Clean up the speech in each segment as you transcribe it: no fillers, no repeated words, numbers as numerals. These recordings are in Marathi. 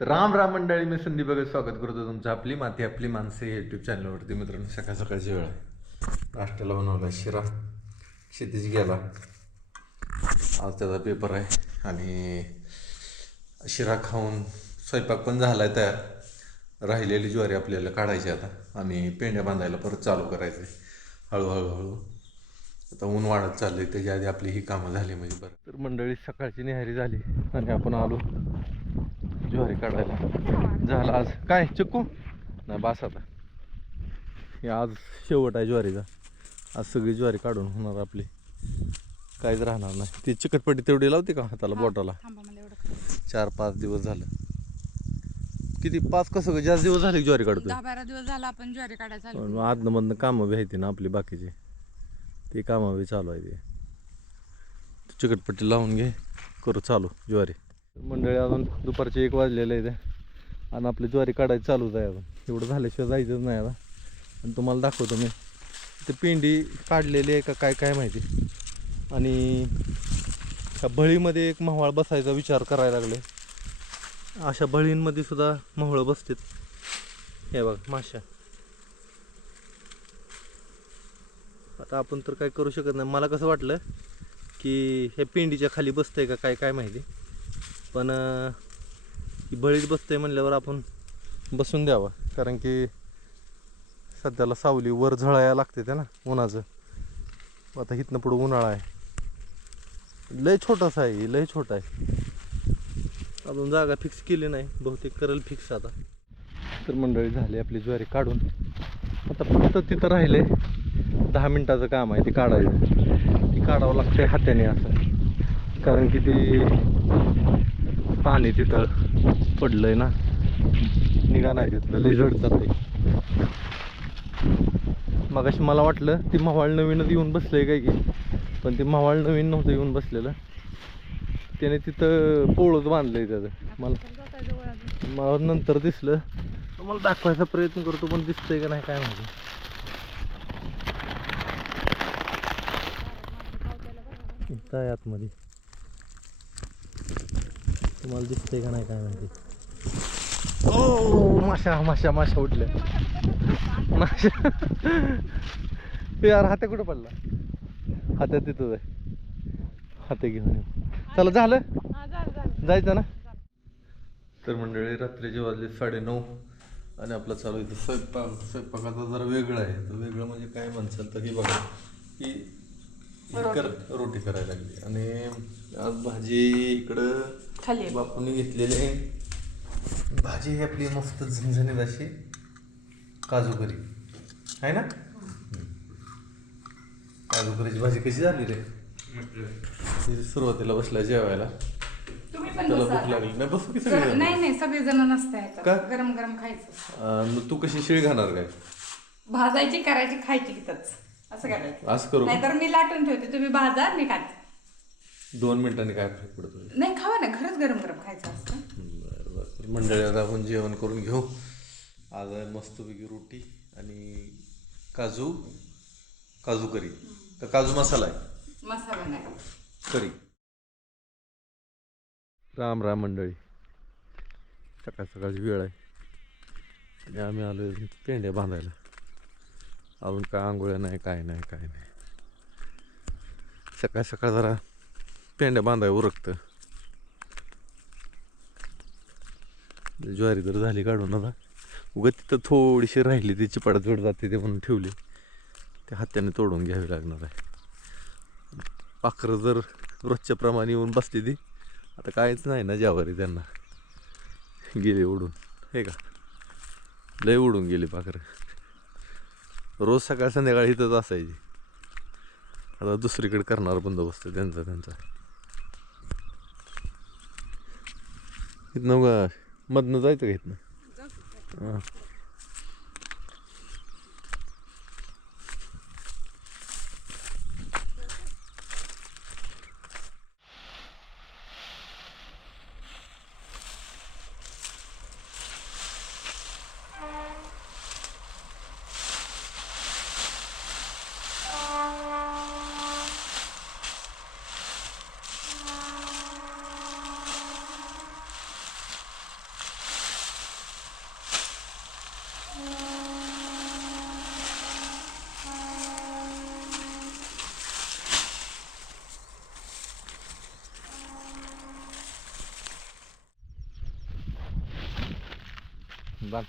तर राम राम मंडळी, मी संदीप बघत स्वागत करतो तुमचं आपली माती आपली माणसे यूट्यूब चॅनलवरती. मित्रांनो, सकाळ सकाळची वेळ आहे. नाश्त्याला बनवला शिरा. क्षितिज गेला, आज त्याचा पेपर आहे. आणि शिरा खाऊन स्वयंपाक पण झाला आहे तयार. राहिलेली ज्वारी आपल्याला काढायची आता आणि पेंड्या बांधायला परत चालू करायचं आहे हळूहळू. आता ऊन वाढत चाललंय, त्याच्या आधी आपली ही कामं झाली म्हणजे बरं. तर मंडळी, सकाळची निहारी झाली आणि आपण आलो ज्वारी काढायला. झालं आज काय चिक्कू नाही बास. आता हे आज शेवट आहे ज्वारीचा. आज सगळी ज्वारी काढून होणार आपली, काहीच राहणार नाही. ती चिकटपट्टी तेवढी लावते का हाताला बोटाला? 4-5 दिवस झालं. किती 5 कसं जास्त दिवस झाले ज्वारी काढतो? 10-12 दिवस झाला आपण ज्वारी काढायला चालू. पण आदनं मधनं कामं बी आहेत ना आपली बाकीची, ती कामं बी चालू आहे. ते चिकटपट्टी लावून घे, करू चालू ज्वारी. मंडळी, अजून दुपारचे 1 वाजलेले आहे आणि आपली ज्वारी काढायची चालूच आहे. अजून एवढं झाल्याशिवाय जायचंच नाही आता. आणि तुम्हाला दाखवतो मी ते पिंडी काढलेली आहे का काय काय माहिती. आणि त्या बळीमध्ये एक मावळ बसायचा विचार करायला लागले. अशा बळींमध्ये सुद्धा मावळं बसतात. हे बघ माशा. आता आपण तर काय करू शकत नाही. मला कसं वाटलं की हे पिंडीच्या खाली बसतंय का काय काय माहिती, पण ही बळीत बसतंय म्हणल्यावर आपण बसून द्यावं. कारण की सध्याला सावली वर झळायला लागते ते ना उन्हाचं. आता इथनं पुढं उन्हाळा आहे. लय छोटासा आहे, लय छोटा आहे. अजून जागा फिक्स केली नाही, बहुतेक करेल फिक्स आता. तर मंडळी, झाली आपली ज्वारी काढून. आता फक्त तिथं राहिले 10 मिनिटाचं काम आहे ते काढायचं. ती काढावं लागतंय हाताने असं, कारण की ती पाणी तिथं पडलंय ना, निघा नाही तिथलं, लय जड जातंय. मगाशी मला वाटलं ती मावळ नवीनच येऊन बसलंय काय की, पण ते मावळ नवीन नव्हतं येऊन बसलेलं. त्याने तिथं पोळच बांधलंय त्याचं. मला नंतर दिसलं, मला दाखवायचा प्रयत्न करतो, पण दिसतंय का नाही काय माहिती. इथं आहे आतमध्ये, तुम्हाला दिसतंय का नाही काय माहिती. ओ माशा माशा माशा उठल्या माशा. यार, हात्या कुठं पडला? हात्या तिथंच आहे, हात्या घेऊन येऊ. चला, झालं जायचं ना. तर मंडळी, रात्रीचे वाजले 9:30 आणि आपला चालू इथं स्वयंपाक. स्वयंपाकाचा जरा वेगळं आहे. तर वेगळं म्हणजे काय म्हणसाल तर हे बघा, की रोटी करायला लागली. आणि आज भाजी इकडं बापूने घेतलेली आहे. भाजी ही आपली मस्त झणझणीत अशी काजू करी आहे ना. काजू करीची भाजी कशी झाली रे? सुरुवातीला बसला जेवायला, त्याला भूक लागली नाही. बसू की सगळे? नाही सगळेजण नसताय का? गरम गरम खायचं. मग तू कशी शिळी खाणार काय? भाजायची, करायची, खायची तिथंच. असं करायचं. असं करू? नाहीतर मी लाटून ठेवते, तुम्ही भाजा, मी खाते. 2 मिनिटांनी काय फरक पडतो? नाही, खावा ना, खरंच गरम गरम खायचं असतं. तर मंडळी, आता आपण जेवण करून घेऊ. आज आहे मस्तपैकी रोटी आणि काजू करी का काजू मसाला आहे? मसाला नाही, करी. राम राम मंडळी, सकाळ सकाळची वेळ आहे आणि आम्ही आलो पेंड्या बांधायला. अजून काय आंघोळ्या नाही, काय नाही. सकाळ सकाळ जरा पेंड्या बांधायला उरकतं. ज्वारी तर झाली काढून. आता उगं तिथं थोडीशी राहिली, ती चिपाडात जोड जाते ते म्हणून ठेवली. त्या हात्याने तोडून घ्यावी लागणार आहे. पाखरं जर रोजच्या प्रमाणे येऊन बसली ती, आता काहीच नाही ना ज्वारी, त्यांना गेली उडून. हे का, लय उडून गेली पाखरं. रोज सकाळ संध्याकाळी इथंच असायची. आता दुसरीकडे करणार बंदोबस्त त्यांचा. इथनं मधनं जायचं का इथनं? हां. बांध.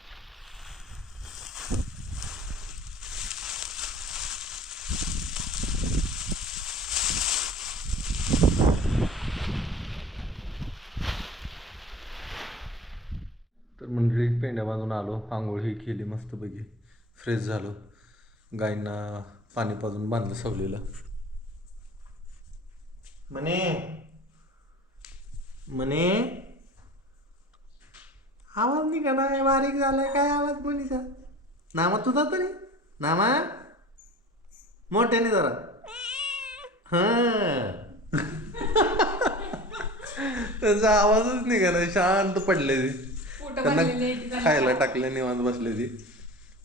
तर मंडळी पेंड्या बांधून आलो, आंघोळ ही केली मस्तपैकी, फ्रेश झालो, गायींना पाणी पाजून बांधलं सवलीला. म्हणे म्हणे आवाज निघा नाही, बारीक झालाय काय आवाज म्हणीचा. नामा तुझा तरी नामा मोठ्याने जरा. हा त्यांचा आवाजच निघा नाही, शांत पडले ती. त्यांना खायला टाकले, निवांत बसले ती.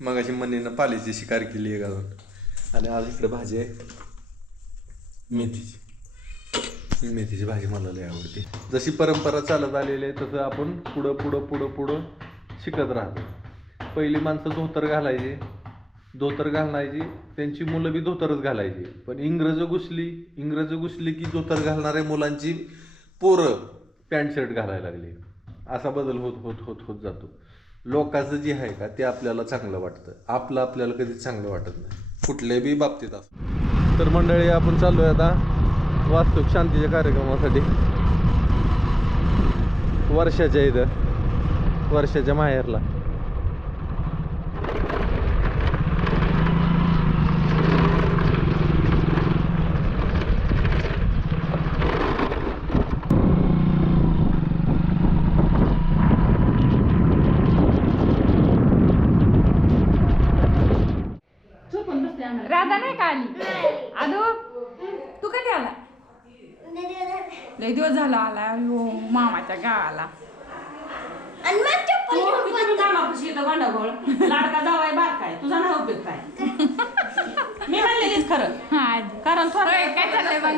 मग अशी मनीनं पालीची शिकार केली आहे अजून. आणि आज इकडे भाजी आहे मेथीची. मेथीची भाजी मला लय आवडते. जशी परंपरा चालत आलेली आहे तसं आपण पुढं पुढं पुढं पुढं शिकत राहतो. पहिली माणसं धोतर घालायची, धोतर घालायची, त्यांची मुलं बी धोतरच घालायची. पण इंग्रज घुसली की धोतर घालणाऱ्या मुलांची पोरं पॅन्ट शर्ट घालायला लागली. असा बदल होत होत होत होत जातो. लोकांचं जे आहे का ते आपल्याला चांगलं वाटतं, आपल्याला कधीच चांगलं वाटत नाही, कुठल्याही बी बाबतीत असं. तर मंडळी आपण चाललोय आता वास्तुक शांतीच्या कार्यक्रमासाठी वर्षाच्या इथं, वर्षाच्या माहेरला. राधा नाही का आली? आदू तू कधी आला? लय दिवस झाला आला मामाच्या गावाला. गंडगोळ लाडका जावाय बारकाय तुझा नाव उपयोग काय? मी म्हणलेलीच खरं. कारण काय चाललंय मग?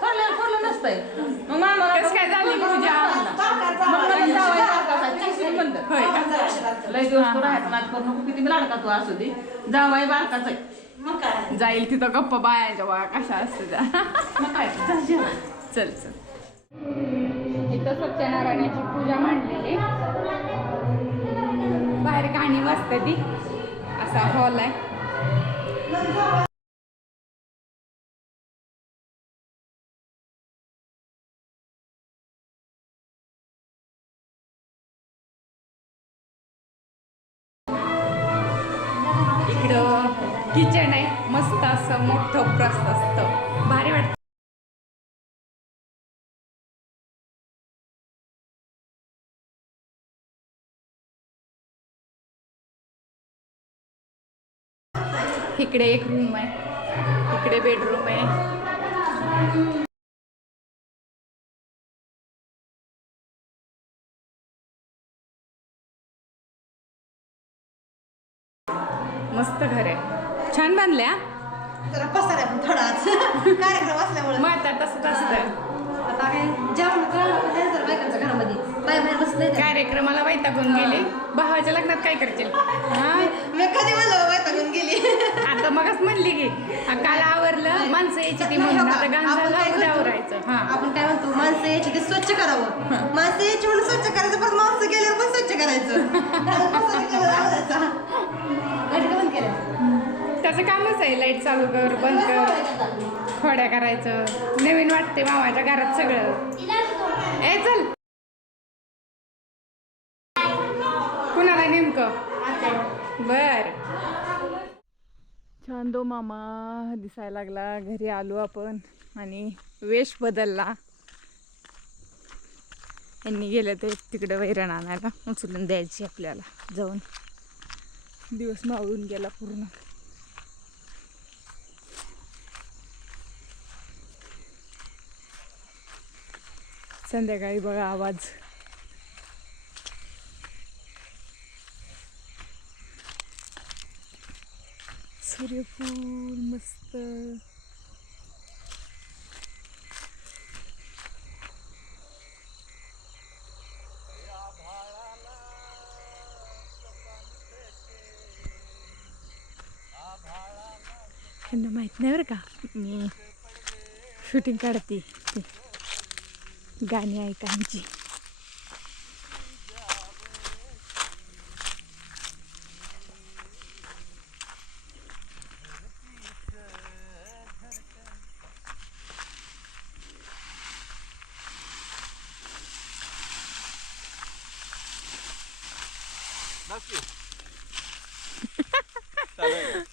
ठरलं नसतंय. मग मामा काय झालं तुझ्या? लय दिवस तू राहायचं नाच करू नको, किती लाडका तू असू दे, जावाय बारकाच आहे. मग काय जाईल तिथं गप्पा बायाच्या बघा कशा असते त्या. मग काय चल चल. इथं सत्यनारायणाची पूजा मांडलेली, बाहेर गाणी वाजते ती, असा हॉल आहे. इकडं किचन आहे, मस्त असं मोठं प्रशस्त, भारी वाटतं. इकडे एक रूम आहे, इकडे बेडरूम आहे. मस्त घर आहे, छान बांधल्या. जरा पसार पण थोडाच कार्यक्रम असल्यामुळे मग आता तसंच असतं. आता काय जेवण जर बायकांच्या घरामध्ये बाय बाहेर बसले कार्यक्रमाला वैतागून गेली. भावाच्या लग्नात काय करशील? हा मी कधी म्हणलं वैतागून गेली. आता मगच म्हणली की काल आवरलं, माणसं यायची ती म्हणून आता गाण झालं उद्या आवरायचं. हा आपण काय म्हणतो, माणसं यायची ते स्वच्छ करावं, माणसं यायची म्हणून स्वच्छ करायचं, परत माणसं गेल्यावर पण स्वच्छ करायचं. बंद केलं त्याचं कामच आहे, लाईट चालू कर बंद कर, खोड्या करायचं. नवीन वाटते मामाच्या घरात सगळं. ए चल, कुणाला नेमकं? बर. छान दो मामा दिसायला लागला. घरी आलो आपण आणि वेश बदलला. यांनी गेलं ते तिकडं वैरण आणायला, उचलून द्यायची आपल्याला जाऊन. दिवस मावळून गेला पूर्ण. संध्याकाळी बघा आवाज. सूर्यफूल मस्त. त्यांना माहित नाही बरं का मी शूटिंग काढते, गाणी ऐकायची.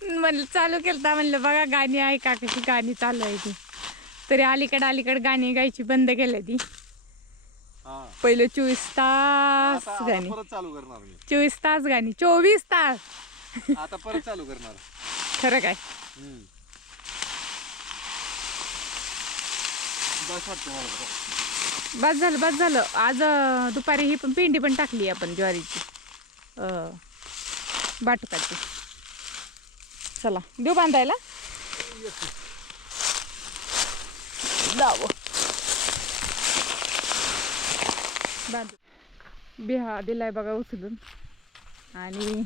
म्हणलं चालू केलं म्हणलं बघा गाणी ऐका कशी गाणी चालू आहे ती. तरी अलीकडे गाणी गायची बंद केली ती. पहिलं 24 तास गाणी, परत चालू करणार मी. 24 तास गाणी, 24 तास. आता परत चालू करणार. खरं काय? बस झालं. आज दुपारी ही पण पिंडी पण टाकली आपण ज्वारीची, बाटुकाची. चला देऊ बांधायला. जावं बिहा दिलाय बघा उचलून. आणि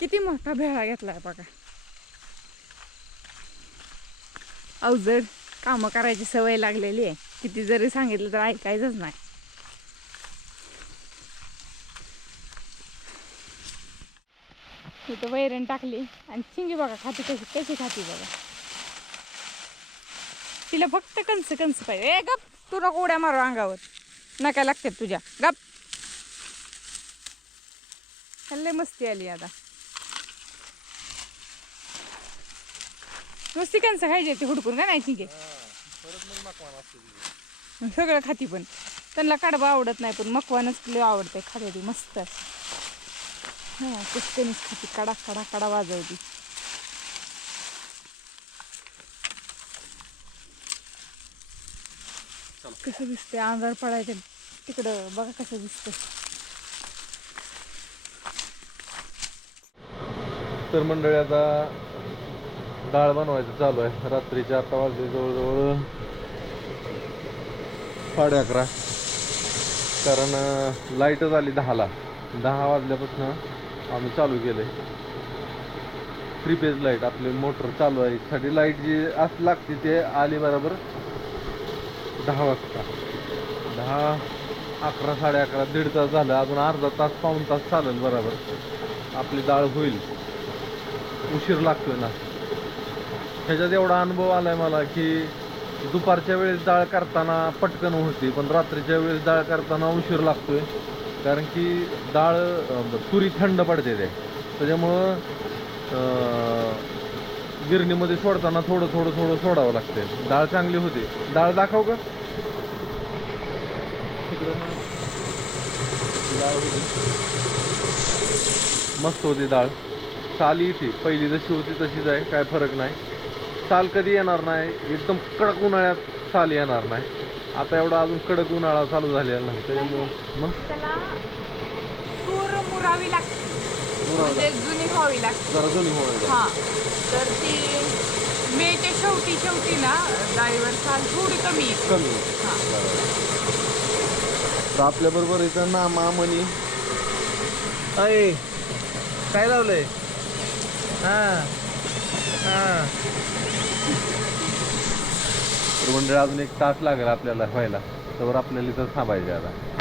किती मोठा बेळा घेतलाय बघा. अवजड कामं करायची सवय लागलेली आहे. किती जरी सांगितलं तर ऐकायचंच नाही. इथं वैरण टाकली आणि चिंगी बघा खाती कशी खाती बघा. तिला फक्त कंस पाहिजे. ए गप, तू नको उड्या मारू अंगावर, नका लागतात तुझ्या. गप. लय मस्ती आली आता. नुसती कंस खायची ती हुडकून का नाही चिंगे. सगळं खाती पण त्यांना कडबा आवडत नाही, पण मकवानच लय आवडते. खाते ती मस्त. हा कुस्कनीच खाती, कडा वाजवती. कसं दिसते अंधार पडायचं तिकडं बघा कसं दिसतं. तर मंडळी आता डाळ बनवायचं चालू आहे. रात्रीचे आता वाजले जवळजवळ 11:30. कारण लाईटच आली 10ला. 10 वाजल्यापासून आम्ही चालू केलं आहे. प्रीपेज लाईट आपली मोटर चालू आहे साठी लाईट जी असं लागते ते आली बरोबर 10 वाजता. 10, 11, 11:30, दीड तास झालं. अजून अर्धा तास पाऊण तास चालेल बरोबर आपली डाळ होईल. उशीर लागतोय ना. ह्याच्यात एवढा अनुभव आलाय मला की दुपारच्या वेळेस डाळ करताना पटकन होती, पण रात्रीच्या वेळेस डाळ करताना उशीर लागतोय. कारण की डाळ तुरी थंड पडते ते, त्याच्यामुळं गिरणीमध्ये सोडताना थोडं सोडावं लागते. डाळ चांगली होते. डाळ दाखव का. डाळ होती मस्त होती डाळ. साल येते पहिली जशी होती तशीच आहे, काय फरक नाही. साल कधी येणार नाही, एकदम कडक उन्हाळ्यात साल येणार नाही. आता एवढा अजून कडक उन्हाळा चालू झालेला नाही, त्याच्यामुळं मग त्याला तूर मुरावी लागते, म्हणजे जुनी व्हावी लागते. जरा जुनी होईल. हा तर ती मेच्या शेवटी ना डाळीवर साल थोडी कमी येते. कमी. हा तर आपल्या बरोबर इथं ना मामणी अय काय लावलंय. तर मंडळी अजून 1 तास लागेल आपल्याला व्हायला, तर आपल्याला इथं थांबायचे आता.